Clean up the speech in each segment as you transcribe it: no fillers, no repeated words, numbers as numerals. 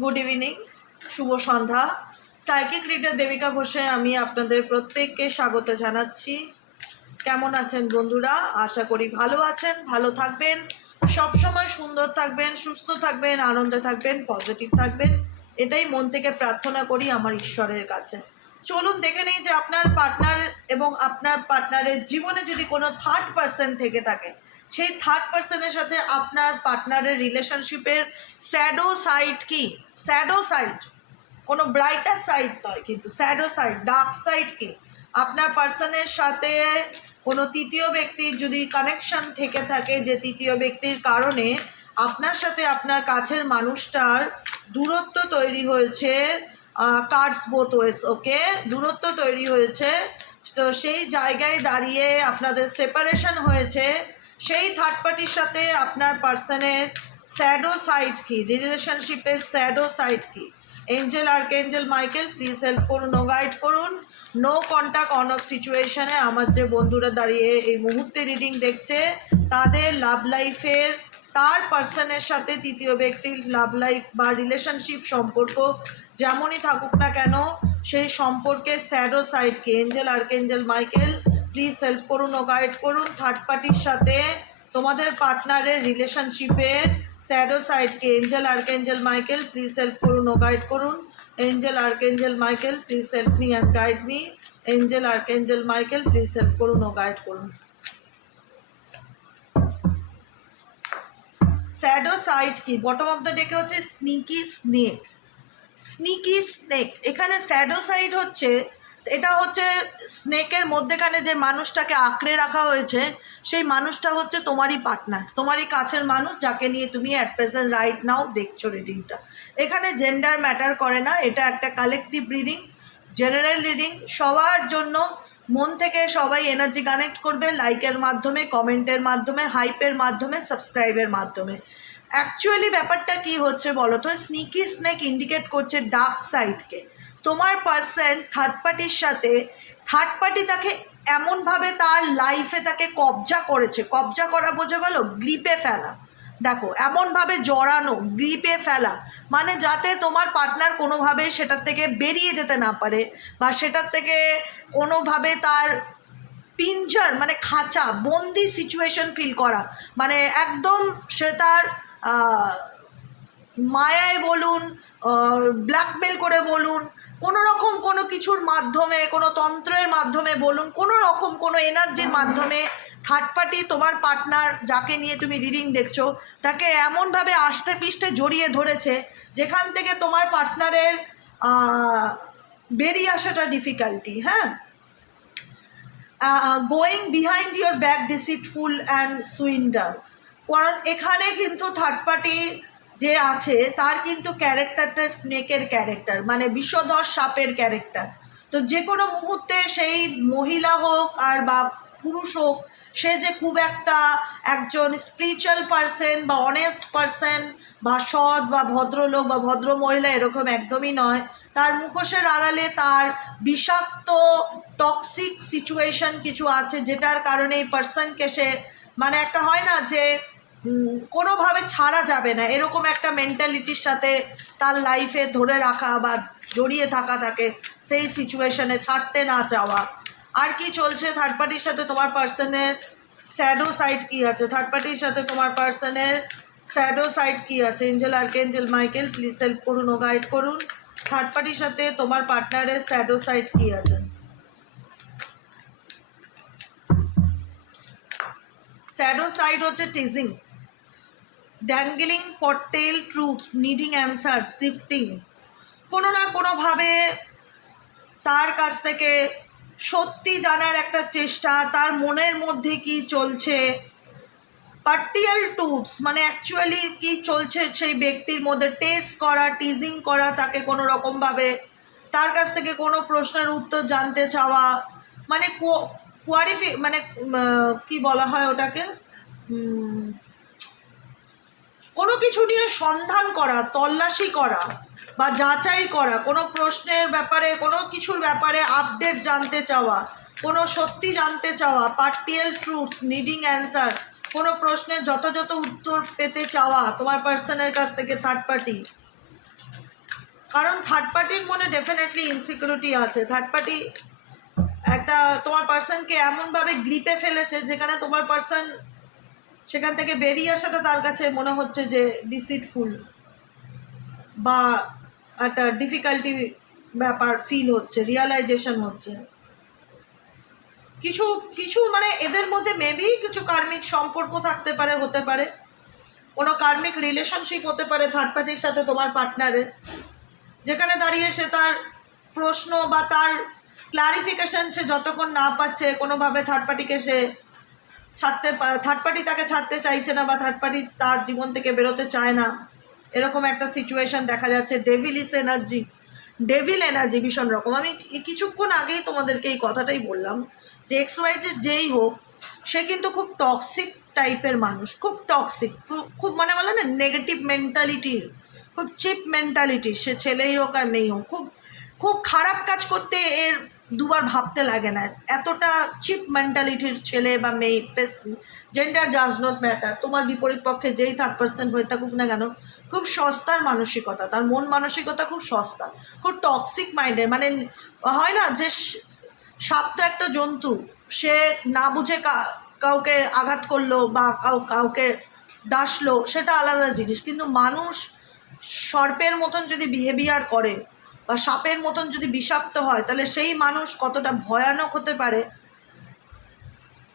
Good evening, শুভ সন্ধ্যা। Psychic reader Devika ঘোষে আমি আপনাদের প্রত্যেককে স্বাগত জানাচ্ছি। কেমন আছেন বন্ধুরা? আশা করি ভালো আছেন, ভালো থাকবেন, সবসময় সুন্দর থাকবেন, সুস্থ থাকবেন, আনন্দে থাকবেন, পজিটিভ থাকবেন, এটাই মন থেকে প্রার্থনা করি আমার ঈশ্বরের কাছে। চলুন দেখে নিই যে আপনার পার্টনার এবং আপনার পার্টনারের জীবনে যদি কোনো থার্ড পার্সন থেকে থাকে, সেই থার্ড পার্সনের সাথে আপনার পার্টনারের রিলেশনশিপের স্যাডো সাইড কি, স্যাডো সাইড, কোনো ব্রাইটার সাইড নয় কিন্তু স্যাডো সাইড, ডার্ক সাইড কি। আপনার পার্সনের সাথে কোনো তৃতীয় ব্যক্তির যদি কানেকশন থেকে থাকে, যে তৃতীয় ব্যক্তির কারণে আপনার সাথে আপনার কাছের মানুষটার দূরত্ব তৈরি হয়েছে, কার্ডস বোথ ওয়েজ, ওকে, দূরত্ব তৈরি হয়েছে, তো সেই জায়গায় দাঁড়িয়ে আপনাদের সেপারেশন হয়েছে, সেই থার্ড পার্টির সাথে আপনার পার্সনের স্যাডো সাইড কি, রিলেশনশিপের স্যাডো সাইড কি। Angel archangel Michael please help করুন ও গাইড করুন। নো কন্ট্যাক্ট অন অফ সিচুয়েশনে আমার যে বন্ধুরা দাঁড়িয়ে এই মুহূর্তে রিডিং দেখছে, তাদের লাভ লাইফের তার পার্সনের সাথে তৃতীয় ব্যক্তির লাভ লাইফ বা রিলেশনশিপ সম্পর্ক যেমনই থাকুক না কেন, সেই সম্পর্কে স্যাডো সাইডকে angel archangel Michael please help করুন ও গাইড করুন। থার্ড পার্টির সাথে তোমাদের পার্টনারের রিলেশনশিপের স্যাডো সাইডকে angel archangel Michael please help করুন ও গাইড করুন। Angel archangel Michael please help me and guide me. Angel archangel Michael please help করুন ও গাইড করুন। স্যাডো সাইড কি, বটম অফ দ্য ডেকে হচ্ছে স্নিকি স্নেক, স্নিকি স্নেক। এখানে স্যাডো সাইড হচ্ছে, এটা হচ্ছে স্নেকের মধ্যেখানে যে মানুষটাকে আঁকড়ে রাখা হয়েছে, সেই মানুষটা হচ্ছে তোমারই পার্টনার, তোমারই কাছের মানুষ, যাকে নিয়ে তুমি অ্যাট প্রেজেন্ট রাইট নাও দেখছো রিডিংটা। এখানে জেন্ডার ম্যাটার করে না, এটা একটা কালেকটিভ রিডিং, জেনারেল রিডিং, সবার জন্য। মন থেকে সবাই এনার্জি কানেক্ট করবে লাইকের মাধ্যমে, কমেন্টের মাধ্যমে, হাইপের মাধ্যমে, সাবস্ক্রাইবের মাধ্যমে। অ্যাকচুয়ালি ব্যাপারটা কি হচ্ছে বলো তো? স্নিকি স্নেক ইন্ডিকেট করছে ডার্ক সাইডকে। তোমার পার্সন থার্ড পার্টির সাথে, থার্ড পার্টি তাকে এমনভাবে তার লাইফে তাকে কবজা করেছে, কবজা করা বোঝা গেল, গ্রিপে ফেলা। দেখো, এমনভাবে জড়ানো, গ্রিপে ফেলা, মানে যাতে তোমার পার্টনার কোনোভাবে সেটার থেকে বেরিয়ে যেতে না পারে, বা সেটার থেকে কোনোভাবে তার পিঞ্জার মানে খাঁচা, বন্দি সিচুয়েশন ফিল করা, মানে একদম সে তার মায়ায় বলুন, ব্ল্যাকমেল করে বলুন, কোনো রকম কোনো কিছুর মাধ্যমে, কোনো তন্ত্রের মাধ্যমে বলুন, কোনো রকম কোনো এনার্জির মাধ্যমে থার্ড পার্টি তোমার পার্টনার যাকে নিয়ে তুমি রিডিং দেখছো, তাকে এমনভাবে আষ্টে পিষ্টে জড়িয়ে ধরেছে যেখান থেকে তোমার পার্টনারের বেরিয়ে আসাটা ডিফিকাল্টি। হ্যাঁ, going behind your back deceitful and swindler. কারণ এখানে কিন্তু থার্ড পার্টি যে আছে তার কিন্তু ক্যারেক্টারটা স্নেকের ক্যারেক্টার, মানে বিষধর সাপের ক্যারেক্টার। তো যে কোনো মুহূর্তে সেই মহিলা হোক আর বা পুরুষ হোক, সে যে খুব একটা একজন স্পিরিচুয়াল পার্সন বা অনেস্ট পার্সন বা সৎ বা ভদ্রলোক বা ভদ্র মহিলা এরকম একদমই নয়। তার মুখোশের আড়ালে তার বিষাক্ত টক্সিক সিচুয়েশন কিছু আছে, যেটার কারণে এই পার্সনকে সে, মানে একটা হয় না যে কোনোভাবে ছাড়া যাবে না, এরকম একটা মেন্টালিটির সাথে তার লাইফে ধরে রাখা বা জড়িয়ে থাকা, তাকে সেই সিচুয়েশনে ছাড়তে না চাওয়া। আর কি চলছে থার্ড পার্টির সাথে তোমার পার্সনের স্যাডো সাইড কি আছে? থার্ড পার্টির সাথে তোমার পার্সনের স্যাডো সাইড কি আছে? Angel archangel Michael please help করুন ও গাইড করুন। থার্ড পার্টির সাথে তোমার পার্টনারের স্যাডো সাইড কি আছে? স্যাডো সাইড হচ্ছে teasing, dangling for tell truths, needing answer, shifting, কোনো না কোনোভাবে তার কাছ থেকে সত্যি জানার একটা চেষ্টা, তার মনের মধ্যে কি চলছে, পার্টিয়াল ট্রুথস, মানে অ্যাকচুয়ালি কি চলছে সেই ব্যক্তির মধ্যে টেস্ট করা, টিজিং করা, তাকে কোনো রকমভাবে তার কাছ থেকে কোনো প্রশ্নের উত্তর জানতে চাওয়া, মানে মানে কি বলা হয় ওটাকে, কোনো কিছু নিয়ে সন্ধান করা, তল্লাশি করা বা যাচাই করা, কোনো প্রশ্নের ব্যাপারে, কোনো কিছুর ব্যাপারে আপডেট জানতে চাওয়া, কোনো সত্যি জানতে চাওয়া, পার্টিয়াল ট্রুথ, নিডিং অ্যান্সার, কোনো প্রশ্নের যথাযথ উত্তর পেতে চাওয়া তোমার পার্সনের কাছ থেকে থার্ড পার্টি। কারণ থার্ড পার্টির মনে ডেফিনেটলি ইনসিকিউরিটি আছে। থার্ড পার্টি একটা তোমার পার্সনকে এমনভাবে গ্রিপে ফেলেছে যেখানে তোমার পার্সন সেখান থেকে বেরিয়ে আসাটা তার কাছে মনে হচ্ছে যে ডিসিটফুল বা একটা ডিফিকাল্টি ব্যাপার ফিল হচ্ছে, রিয়ালাইজেশন হচ্ছে। কিছু কিছু মানে এদের মধ্যে মেবি কিছু কার্মিক সম্পর্ক থাকতে পারে, হতে পারে কোনো কার্মিক রিলেশনশিপ হতে পারে থার্ড পার্টির সাথে তোমার পার্টনারের, যেখানে দাঁড়িয়ে সে তার প্রশ্ন বা তার ক্লারিফিকেশন সে যতক্ষণ না পাচ্ছে কোনোভাবে থার্ড পার্টিকে সে থার্ড পার্টি তাকে ছাড়তে চাইছে না বা থার্ড পার্টি তার জীবন থেকে বেরোতে চায় না, এরকম একটা সিচুয়েশন দেখা যাচ্ছে। ডেভিল এনার্জি ভীষণ রকম। আমি কিছুক্ষণ আগেই তোমাদেরকে এই কথাটাই বললাম যে এক্স ওয়াইজের যেই হোক সে কিন্তু খুব টক্সিক টাইপের মানুষ, খুব টক্সিক, খুব মানে বলে না নেগেটিভ মেন্টালিটির, খুব চিপ মেন্টালিটির। সে ছেলেই হোক আর মেয়েই হোক, খুব খুব খারাপ কাজ করতে এর দুবার ভাবতে লাগে না, এতটা চিপ মেন্টালিটির ছেলে বা মেয়ে। জেন্ডার ডাজ নট ম্যাটার, তোমার বিপরীত পক্ষে যেই থার্ড পার্সন হয়ে থাকুক না কেন, খুব সস্তার মানসিকতা, তার মন মানসিকতা খুব সস্তা, খুব টক্সিক মাইন্ডের। মানে হয় না যে সাপ তো একটা জন্তু, সে না বুঝে কাউকে আঘাত করলো বা কাউকে ডাসলো সেটা আলাদা জিনিস, কিন্তু মানুষ সর্পের মতন যদি বিহেভিয়ার করে বা সাপের মতন যদি বিষাক্ত হয় তাহলে সেই মানুষ কতটা ভয়ানক হতে পারে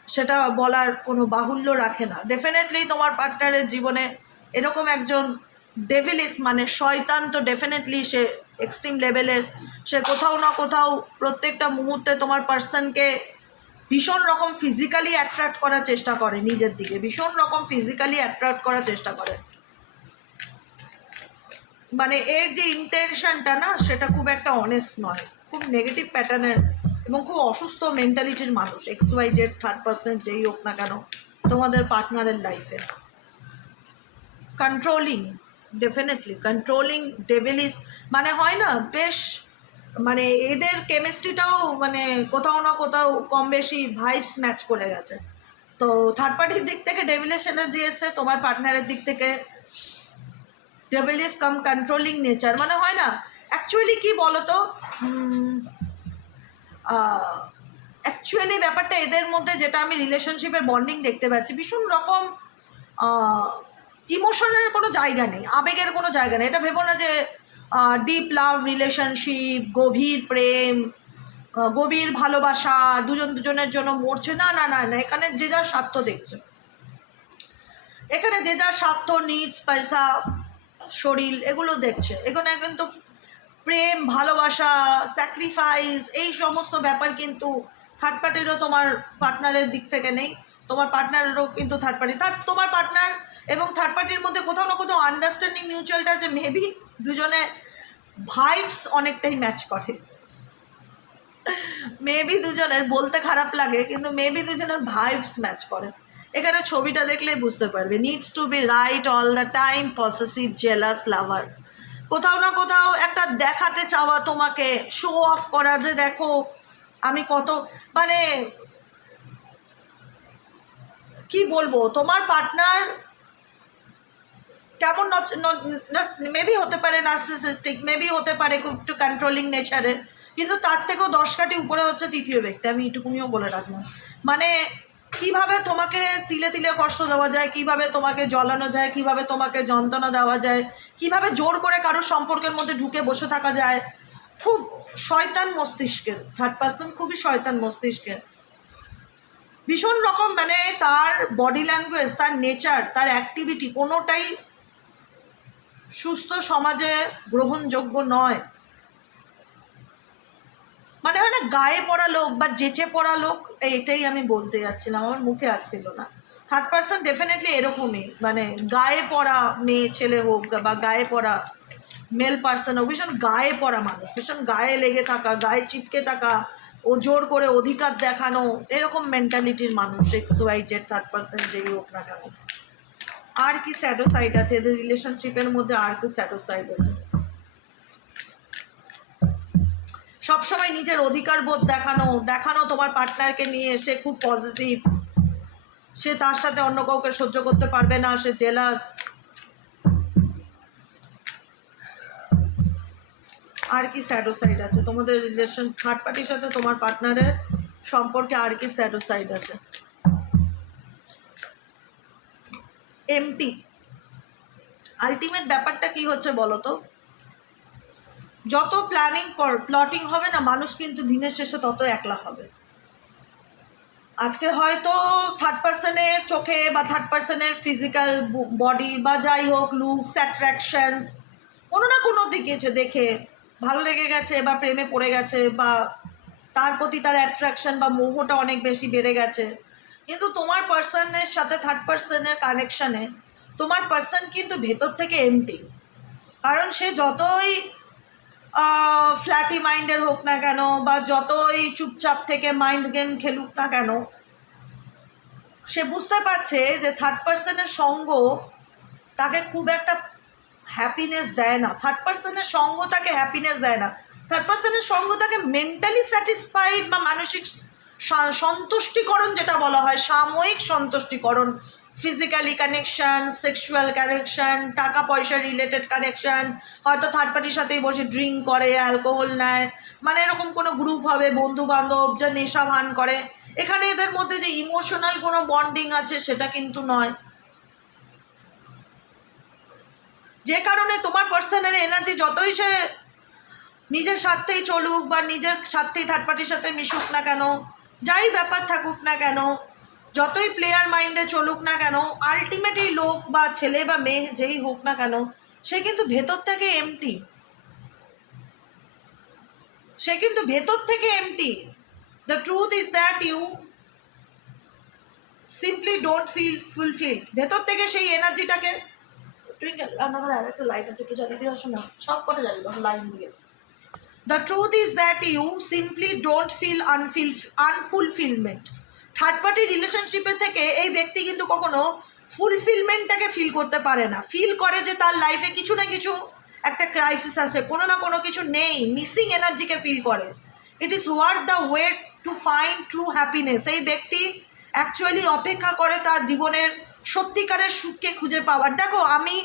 সেটা বলার কোনো বাহুল্য রাখে না। ডেফিনেটলি তোমার পার্টনারের জীবনে এরকম একজন ডেভিলিস মানে শয়তান তো ডেফিনেটলি সে এক্সট্রিম লেভেলের, সে কোথাও না কোথাও প্রত্যেকটা মুহূর্তে তোমার পার্সনকে ভীষণ রকম ফিজিক্যালি অ্যাট্রাক্ট করার চেষ্টা করে, নিজের দিকে ভীষণ রকম ফিজিক্যালি অ্যাট্রাক্ট করার চেষ্টা করে। মানে এর যে ইন্টেনশনটা না সেটা খুব একটা অনেস্ট নয়, খুব নেগেটিভ প্যাটার্নের এবং খুব অসুস্থ মেন্টালিটির মানুষ। X Y Z third person যেই হোক না কেন তোমাদের পার্টনারের লাইফে কন্ট্রোলিং, ডেফিনেটলি কন্ট্রোলিং, ডেভিলিস মানে হয় না বেশ, মানে এদের কেমিস্ট্রিটাও মানে কোথাও না কোথাও কম বেশি ভাইবস ম্যাচ করে গেছে। তো থার্ড পার্টির দিক থেকে ডেভিলিশ এনার্জি এসছে, তোমার পার্টনারের দিক থেকে ডেভিলিশ কাম কন্ট্রোলিং নেচার। মানে হয় না অ্যাকচুয়ালি কি বলো তো, অ্যাকচুয়ালি ব্যাপারটা এদের মধ্যে যেটা আমি রিলেশনশিপের বন্ডিং দেখতে পাচ্ছি, ভীষণ রকম ইমোশনের কোনো জায়গা নেই, আবেগের কোনো জায়গা নেই। এটা ভেবো না যে ডিপ লাভ রিলেশনশিপ, গভীর প্রেম, গভীর ভালোবাসা, দুজন দুজনের জন্য মরছে, না না না না, এখানে যে যার স্বার্থ দেখছে, এখানে যে যার স্বার্থ, নিডস, পয়সা, শরীর এগুলো দেখছে। এখানে কিন্তু প্রেম, ভালোবাসা, স্যাক্রিফাইস এই সমস্ত ব্যাপার কিন্তু থার্ড পার্টিরও তোমার পার্টনারের দিক থেকে নেই, তোমার পার্টনারেরও কিন্তু থার্ড পার্টি, তোমার পার্টনার এবং থার্ড পার্টির মধ্যে কোথাও না কোথাও আন্ডারস্ট্যান্ডিং মিউচুয়ালটা যে মেবি দুজনে ভাইবস অনেকটাই ম্যাচ করে, মেবি দুজনের, বলতে খারাপ লাগে কিন্তু মেবি দুজনের ভাইবস ম্যাচ করে। এখানে ছবিটা দেখলেই বুঝতে পারবে, needs to be right all the time, possessive, jealous, lover, কোথাও না কোথাও একটা দেখাতে চাওয়া, তোমাকে শো অফ করা যে দেখো আমি কত, মানে কি বলবো, তোমার পার্টনার কেমন মেবি হতে পারে নার্সিসিস্টিক, মেবি হতে পারে খুব একটু কন্ট্রোলিং নেচারের, কিন্তু তার থেকেও 10 কাঠি উপরে হচ্ছে তৃতীয় ব্যক্তি, আমি এটুকুনিও বলে রাখলাম। মানে কিভাবে তোমাকে তিলে তিলে কষ্ট দেওয়া যায়, কিভাবে তোমাকে জ্বলানো যায়, কিভাবে তোমাকে যন্ত্রণা দেওয়া যায়, কিভাবে জোর করে কারোর সম্পর্কের মধ্যে ঢুকে বসে থাকা যায়, খুব শয়তান মস্তিষ্কের থার্ড পার্সন, খুবই শয়তান মস্তিষ্কের, ভীষণ রকম। মানে তার বডি ল্যাঙ্গুয়েজ, তার নেচার, তার অ্যাক্টিভিটি কোনোটাই সুস্থ সমাজে গ্রহণযোগ্য নয়। মানে হয় না গায়ে পড়া লোক বা জেচে পড়া লোক, এটাই আমি বলতে যাচ্ছিলাম, আমার মুখে আসছিল না। থার্ড পার্সন ডেফিনেটলি এরকমই, মানে গায়ে পড়া মেয়ে ছেলে হোক বা গায়ে পড়া মেল পার্সন হোক, ভীষণ গায়ে পড়া মানুষ, ভীষণ গায়ে লেগে থাকা, গায়ে চিপকে থাকা, ও জোর করে অধিকার দেখানো, এরকম মেন্টালিটির মানুষ X Y Z third person যেই হোক না কেন। আর কি স্যাডো সাইড আছে এদের রিলেশনশিপের মধ্যে, আর কি স্যাডো সাইড আছে? সবসময় নিজের অধিকার বোধ দেখানো তোমার পার্টনারকে নিয়ে, সে খুব পজিটিভ, সে তার সাথে অন্য কাউকে সহ্য করতে পারবে না, সে জেলাস। আর কি স্যাডো সাইড আছে তোমাদের রিলেশন থার্ড পার্টির সাথে তোমার পার্টনারের সম্পর্কে? আর কি স্যাডো সাইড আছে? এমটি। আলটিমেট ব্যাপারটা কি হচ্ছে বলো তো, যত প্লটিং হবে না, মানুষ কিন্তু দিনের শেষে তত একলা হবে। আজকে হয়তো থার্ড পার্সনের চোখে বা থার্ড পার্সনের ফিজিক্যাল বডি বা যাই হোক লুকস অ্যাট্রাকশনস কোনো না কোনো দিকে দেখে ভালো লেগে গেছে বা প্রেমে পড়ে গেছে বা তার প্রতি তার অ্যাট্রাকশন বা মোহটা অনেক বেশি বেড়ে গেছে, কিন্তু তোমার পার্সনের সাথে থার্ড পার্সনের কানেকশানে তোমার পার্সন কিন্তু ভেতর থেকে এমটি। কারণ সে যতই ফ্ল্যাটি মাইন্ডের হোক না কেন বা যতই চুপচাপ থেকে মাইন্ড গেম খেলুক না কেন, সে বুঝতে পারছে যে থার্ড পার্সনের সঙ্গ তাকে খুব একটা হ্যাপিনেস দেয় না। থার্ড পার্সনের সঙ্গ তাকে হ্যাপিনেস দেয় না। থার্ড পার্সনের সঙ্গ তাকে মেন্টালি স্যাটিসফাইড বা মানসিক সন্তুষ্টিকরণ যেটা বলা হয়, সাময়িক সন্তুষ্টিকরণ, ফিজিক্যালি কানেকশান, সেক্সুয়াল কানেকশান, টাকা পয়সা রিলেটেড কানেকশান, হয়তো থার্ড পার্টির সাথেই বসে ড্রিঙ্ক করে, অ্যালকোহল নেয়, মানে এরকম কোনো গ্রুপ হবে বন্ধু বান্ধব যা নেশা ভান করে, এখানে এদের মধ্যে যে ইমোশনাল কোনো বন্ডিং আছে সেটা কিন্তু নয়। যে কারণে তোমার পার্সোনাল এনার্জি যতই সে নিজের স্বার্থেই চলুক বা নিজের স্বার্থেই থার্ড পার্টির সাথে মিশুক না কেন, যাই ব্যাপার থাকুক না কেন, যতই প্লেয়ার মাইন্ডে চলুক না কেন, আলটিমেটলি লোক বা ছেলে বা মেয়ে যেই হোক না কেন, সে কিন্তু ভেতর থেকে এমটি। সে কিন্তু ভেতর থেকে empty. The truth is that you simply don't feel fulfil. ভেতর থেকে সেই এনার্জিটাকে টুইঙ্কেল আমার আর একটা লাইট আছে, একটু জ্বালিয়ে দিয়ে আসো না, সব করে জ্বালিয়ে দাও লাইন দিয়ে। The truth is that you simply don't feel unfulfillment. Third party রিলেশনশিপের থেকে এই ব্যক্তি কিন্তু কখনো ফুলফিলমেন্টটাকে ফিল করতে পারে না। ফিল করে যে তার লাইফে কিছু না কিছু একটা ক্রাইসিস আছে, কোনো না কোনো কিছু নেই, মিসিং এনার্জিকে ফিল করে। It is worth the way to find true happiness. এই ব্যক্তি অ্যাকচুয়ালি অপেক্ষা করে তার জীবনের সত্যিকারের সুখকে খুঁজে পাওয়ার। দেখো, আমি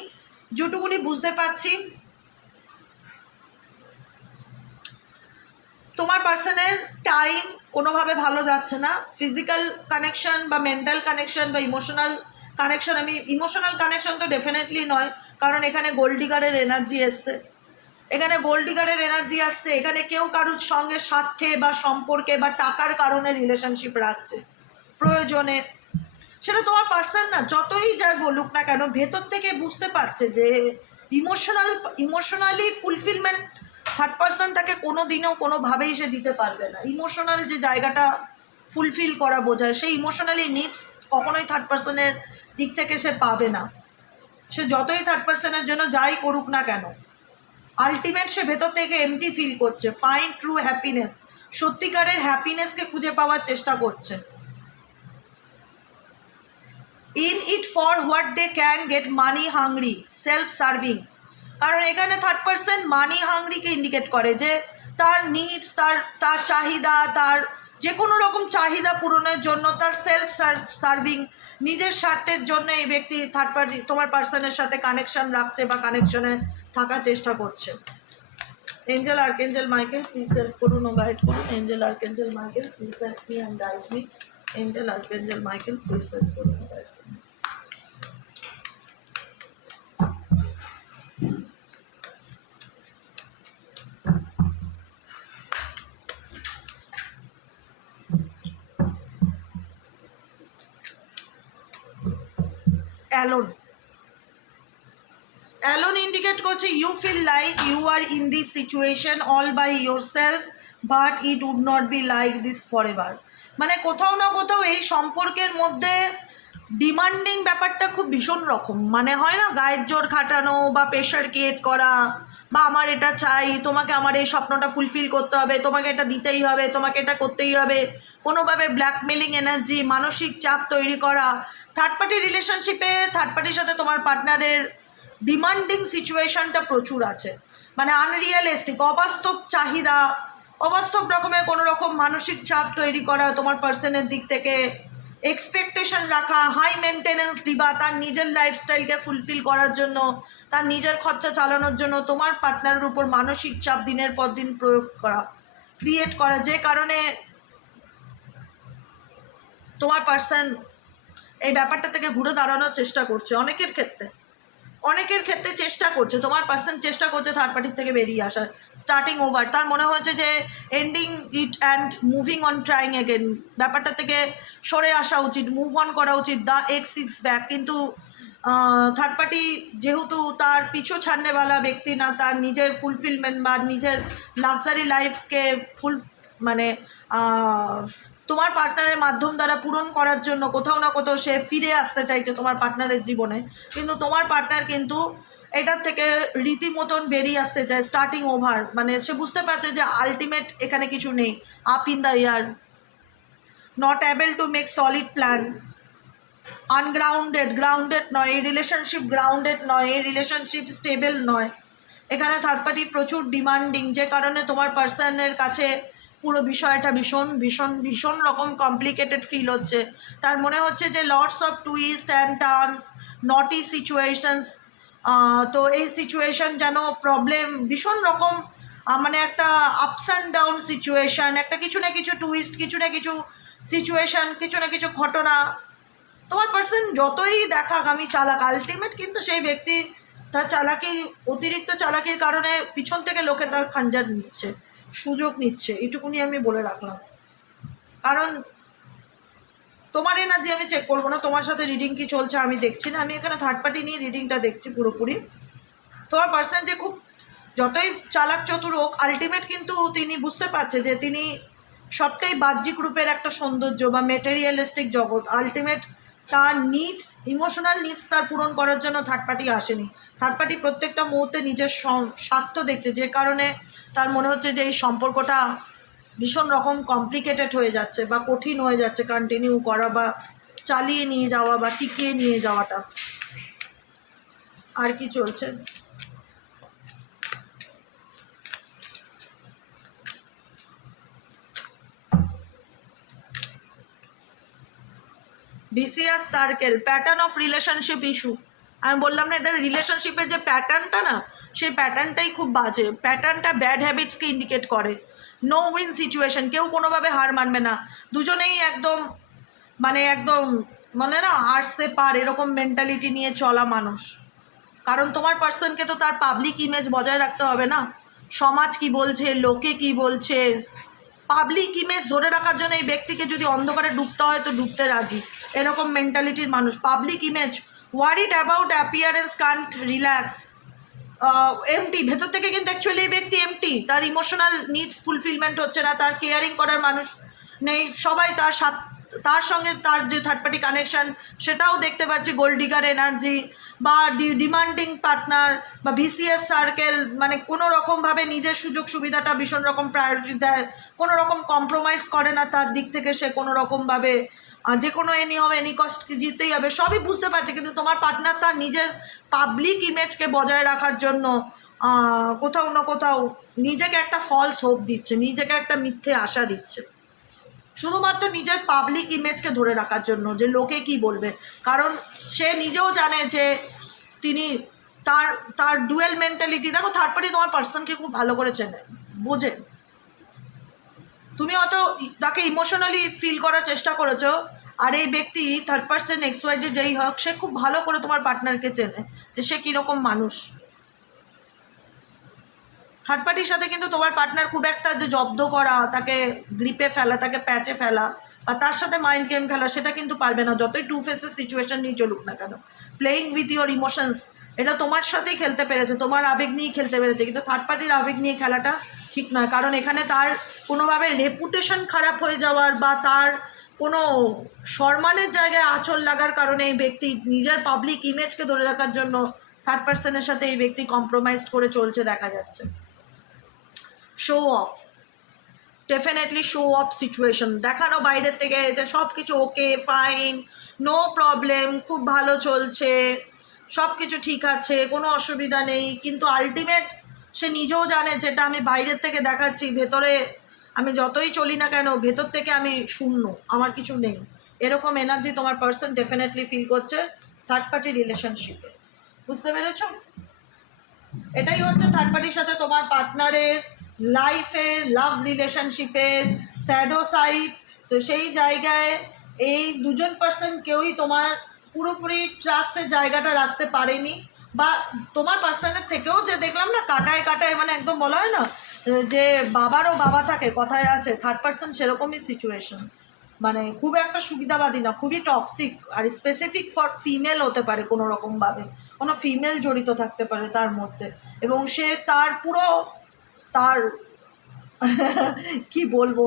যেটুকুনি বুঝতে পারছি, তোমার পার্সনের টাইম কোনোভাবে ভালো যাচ্ছে না। ফিজিক্যাল কানেকশন বা মেন্টাল কানেকশন বা ইমোশনাল কানেকশন, আমি ইমোশনাল কানেকশন তো ডেফিনেটলি নয়, কারণ এখানে গোল্ড ডিগারের এনার্জি এসছে, এখানে গোল্ড ডিগারের এনার্জি আসছে, এখানে কেউ কারুর সঙ্গে স্বার্থে বা সম্পর্কে বা টাকার কারণে রিলেশনশিপ রাখছে প্রয়োজনে। সেটা তোমার পার্সন না যতই যাই বলুক না কেন, ভেতর থেকে বুঝতে পারছে যে ইমোশনালি ফুলফিলমেন্ট থার্ড পার্সন তাকে কোনো দিনেও কোনোভাবেই সে দিতে পারবে না। ইমোশনাল যে জায়গাটা ফুলফিল করা বোঝায়, সেই ইমোশনালি নিডস কখনোই থার্ড পার্সনের দিক থেকে সে পাবে না। সে যতই থার্ড পার্সনের জন্য যাই করুক না কেন, আলটিমেট সে ভেতর থেকে এমটি ফিল করছে। ফাইন্ড ট্রু হ্যাপিনেস, সত্যিকারের হ্যাপিনেসকে খুঁজে পাওয়ার চেষ্টা করছে। In it for what they can get, money hungry, self serving. কারণ এখানে থার্ড পার্সন মানি হাংরিকে ইন্ডিকেট করে যে তার নিডস, তার চাহিদা, তার যে কোনো রকম চাহিদা পূরণের জন্য তার সেলফ সার্ভিং, নিজের স্বার্থের জন্য এই ব্যক্তি থার্ড পার্টি তোমার পার্সনের সাথে কানেকশন রাখছে বা কানেকশনে থাকার চেষ্টা করছে। Angel archangel Michael please help করুন ও গাইড করুন। Angel archangel Michael please help me and guide me. Angel archangel Michael please help করুন ও গাইড করুন। অ্যালোন ইন্ডিকেট করছে you feel like you are in this situation all by yourself, but it would not be like this forever. মানে কোথাও না কোথাও এই সম্পর্কের মধ্যে ডিমান্ডিং ব্যাপারটা খুব ভীষণ রকম, মানে হয় না গায়ের জোর খাটানো বা প্রেশার ক্রিয়েট করা, বা আমার এটা চাই, তোমাকে আমার এই স্বপ্নটা ফুলফিল করতে হবে, তোমাকে এটা দিতেই হবে, তোমাকে এটা করতেই হবে, কোনোভাবে ব্ল্যাকমেলিং এনার্জি, মানসিক চাপ তৈরি করা। থার্ড পার্টি রিলেশনশিপে থার্ড পার্টির সাথে তোমার পার্টনারের ডিমান্ডিং সিচুয়েশনটা প্রচুর আছে, মানে আনরিয়ালিস্টিক, অবাস্তব চাহিদা, অবাস্তব রকমের কোনো রকম মানসিক চাপ তৈরি করা তোমার পার্সনের দিক থেকে, এক্সপেকটেশন রাখা, হাই মেনটেনেন্স দিবা তার নিজের লাইফস্টাইলকে ফুলফিল করার জন্য, তার নিজের খরচা চালানোর জন্য তোমার পার্টনারের উপর মানসিক চাপ দিনের পর দিন প্রয়োগ করা, ক্রিয়েট করা, যে কারণে তোমার পার্সন এই ব্যাপারটা থেকে ঘুরে দাঁড়ানোর চেষ্টা করছে। অনেকের ক্ষেত্রে চেষ্টা করছে, তোমার পার্সন চেষ্টা করছে থার্ড পার্টির থেকে বেরিয়ে আসার, স্টার্টিং ওভার। তার মনে হয়েছে যে ending it and moving on, trying again, ব্যাপারটা থেকে সরে আসা উচিত, মুভ অন করা উচিত, দ্য এক্স ইজ ব্যাক। কিন্তু থার্ড পার্টি যেহেতু তার পিছু ছাড়নেওয়ালা ব্যক্তি না, তার নিজের ফুলফিলমেন্ট বা নিজের লাক্সারি লাইফকে মানে তোমার পার্টনারের মাধ্যম দ্বারা পূরণ করার জন্য কোথাও না কোথাও সে ফিরে আসতে চাইছে তোমার পার্টনারের জীবনে, কিন্তু তোমার পার্টনার কিন্তু এটার থেকে রীতিমতন বেরিয়ে আসতে চায়, স্টার্টিং ওভার। মানে সে বুঝতে পারছে যে আলটিমেট এখানে কিছু নেই, up in the air, not able to make solid plan, grounded নয় এই রিলেশনশিপ, গ্রাউন্ডেড নয় এই রিলেশনশিপ, স্টেবল নয়। এখানে থার্ড পার্টি প্রচুর ডিমান্ডিং, যে কারণে তোমার পার্সনের কাছে পুরো বিষয়টা ভীষণ ভীষণ ভীষণ রকম কমপ্লিকেটেড ফিল হচ্ছে। তার মনে হচ্ছে যে lots of twist and turns, নটি সিচুয়েশনস। তো এই সিচুয়েশন যেন প্রবলেম ভীষণ রকম, মানে একটা আপস অ্যান্ড ডাউন সিচুয়েশান, একটা কিছু না কিছু টুইস্ট, কিছু না কিছু সিচুয়েশান, কিছু না কিছু ঘটনা। তোমার পার্সন যতই দেখাক আমি চালাক, আলটিমেট কিন্তু সেই ব্যক্তি তার চালাকি, অতিরিক্ত চালাকির কারণে পিছন থেকে লোকে তার খাঞ্জার নিচ্ছে, সুযোগ নিচ্ছে, এটুকুনি আমি বলে রাখলাম। কারণ তোমার এনার্জি আমি চেক করবো না, তোমার সাথে রিডিং কি চলছে আমি দেখছি না, আমি এখানে থার্ড পার্টি নিয়ে রিডিংটা দেখছি পুরোপুরি। তোমার পার্সন যে খুব যতই চালাক চতুর হোক, আলটিমেট কিন্তু তিনি বুঝতে পারছে যে তিনি সবটাই বাহ্যিক রূপের একটা সৌন্দর্য বা মেটেরিয়ালিস্টিক জগৎ, আলটিমেট তার নিডস, ইমোশনাল নিডস তার পূরণ করার জন্য থার্ড পার্টি আসেনি। থার্ড পার্টি প্রত্যেকটা মুহূর্তে নিজের স্বার্থ দেখছে, যে কারণে তার মনে হচ্ছে যে এই সম্পর্কটা ভীষণ রকম কমপ্লিকেটেড হয়ে যাচ্ছে বা কঠিন হয়ে যাচ্ছে কন্টিনিউ করা বা চালিয়ে নিয়ে যাওয়া বা টিকিয়ে নিয়ে যাওয়াটা। আর কি চলছে? Vicious circle, pattern of relationship issue. আমি বললাম না, এদের রিলেশনশিপের যে প্যাটার্নটা না, সেই প্যাটার্নটাই খুব বাজে। প্যাটার্নটা ব্যাড হ্যাবিটসকে ইন্ডিকেট করে। নো উইন সিচুয়েশন, কেউ কোনোভাবে হার মানবে না, দুজনেই একদম মানে না আর্টসে পার এরকম মেন্টালিটি নিয়ে চলা মানুষ। কারণ তোমার পার্সনকে তো তার পাবলিক ইমেজ বজায় রাখতে হবে না, সমাজ কি বলছে, লোকে কি বলছে, পাবলিক ইমেজ ধরে রাখার জন্য এই ব্যক্তিকে যদি অন্ধকারে ডুবতে হয় তো ডুবতে রাজি, এরকম মেন্টালিটির মানুষ। Public image, worried about appearance, can't relax, empty ভেতর থেকে, কিন্তু অ্যাকচুয়ালি এই ব্যক্তি এমটি, তার ইমোশনাল নিডস ফুলফিলমেন্ট হচ্ছে না, তার কেয়ারিং করার মানুষ নেই, সবাই তার সঙ্গে তার যে থার্ড পার্টি কানেকশান সেটাও দেখতে পাচ্ছি গোল্ড ডিগার এনার্জি বা ডিমান্ডিং পার্টনার বা ভিসিএস সার্কেল, মানে কোনো রকমভাবে নিজের সুযোগ সুবিধাটা ভীষণ রকম প্রায়োরিটি দেয়, কোনো রকম কম্প্রোমাইজ করে না তার দিক থেকে, সে কোনো রকমভাবে যে কোনো এনি কস্ট জিততেই হবে, সবই বুঝতে পারছে। কিন্তু তোমার পার্টনার তার নিজের পাবলিক ইমেজকে বজায় রাখার জন্য কোথাও না কোথাও নিজেকে একটা ফলস হোপ দিচ্ছে, নিজেকে একটা মিথ্যে আশা দিচ্ছে, শুধুমাত্র নিজের পাবলিক ইমেজকে ধরে রাখার জন্য, যে লোকে কি বলবে। কারণ সে নিজেও জানে যে তিনি তার ডুয়েল মেন্টালিটি। দেখো থার্ড পার্টি তোমার পার্সনকে খুব ভালো করে চেনে, বোঝে। তুমি অত তাকে ইমোশনালি ফিল করার চেষ্টা করেছো, আর এই ব্যক্তি থার্ড পার্সন এক্স ওয়াই যেই হোক, সে খুব ভালো করে তোমার পার্টনারকে চেনে যে সে কীরকম মানুষ। থার্ড পার্টির সাথে কিন্তু তোমার পার্টনার খুব একটা যে জব্দ করা, তাকে গ্রিপে ফেলা, তাকে প্যাচে ফেলা বা তার সাথে মাইন্ড গেম খেলা, সেটা কিন্তু পারবে না, যতই টু ফেসেস সিচুয়েশন নিয়ে চলুক না কেন। প্লেয়িং উইথ ইউর ইমোশনস, এটা তোমার সাথেই খেলতে পেরেছে, তোমার আবেগ নিয়েই খেলতে পেরেছে, কিন্তু থার্ড পার্টির আবেগ নিয়ে খেলাটা ঠিক নয়। কারণ এখানে তার কোনোভাবে রেপুটেশন খারাপ হয়ে যাওয়ার বা তার কোনো সম্মানের জায়গায় আঁচড় লাগার কারণে এই ব্যক্তি নিজের পাবলিক ইমেজকে ধরে রাখার জন্য থার্ড পার্সনের সাথে এই ব্যক্তি কম্প্রোমাইজ করে চলছে দেখা যাচ্ছে। Show off, definitely show off situation, দেখানো বাইরের থেকে যে সব কিছু ওকে ফাইন, নো প্রবলেম, খুব ভালো চলছে, সব কিছু ঠিক আছে, কোনো অসুবিধা নেই, কিন্তু আলটিমেট সে নিজেও জানে যেটা আমি বাইরের থেকে দেখাচ্ছি, ভেতরে আমি যতই চলি না কেন ভেতর থেকে আমি শূন্য, আমার কিছু নেই। এরকম এনার্জি তোমার পার্সন ডেফিনেটলি ফিল করছে থার্ড পার্টি রিলেশনশিপে। বুঝতে পেরেছ? এটাই হচ্ছে থার্ড পার্টির সাথে তোমার পার্টনারের লাইফের লাভ রিলেশনশিপের স্যাডো সাইড। তো সেই জায়গায় এই দুজন পার্সন কেউই তোমার পুরোপুরি ট্রাস্টের জায়গাটা রাখতে পারেনি, বা তোমার পার্সনের থেকেও যে দেখলাম না কাটায় কাটায়, মানে একদম বলা হয় না যে বাবারও বাবা থাকে কথায় আছে, থার্ড পার্সন সেরকমই সিচুয়েশন। মানে খুব একটা সুবিধাবাদী না, খুবই টক্সিক, আর স্পেসিফিক ফর ফিমেল হতে পারে, কোনো রকমভাবে কোনো ফিমেল জড়িত থাকতে পারে তার মধ্যে, এবং সে তার পুরো তার কি বলবো,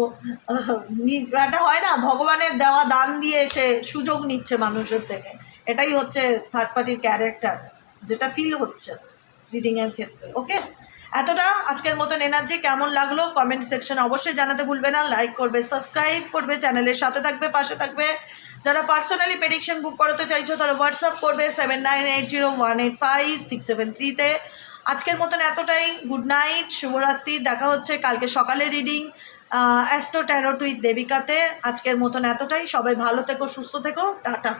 একটা হয় না ভগবানের দেওয়া দান দিয়ে সে সুযোগ নিচ্ছে মানুষের থেকে। এটাই হচ্ছে থার্ড পার্টির ক্যারেক্টার, যেটা ফিল হচ্ছে রিডিংয়ের ক্ষেত্রে। ওকে, এতটা আজকের মতন এনার্জি কেমন লাগলো কমেন্ট সেকশনে অবশ্যই জানাতে ভুলবে না। লাইক করবে, সাবস্ক্রাইব করবে, চ্যানেলের সাথে থাকবে, পাশে থাকবে। যারা পার্সোনালি প্রেডিকশন বুক করাতে চাইছো তারা হোয়াটসঅ্যাপ করবে 7980185673-তে। আজকের মতন এতটাই, গুড নাইট, শুভরাত্রি, দেখা হচ্ছে কালকে সকালে রিডিং অ্যাস্ট্রো ট্যারোট উইথ দেবিকাতে। আজকের মতন এতটাই, সবাই ভালো থেকো, সুস্থ থেকো, টাটা।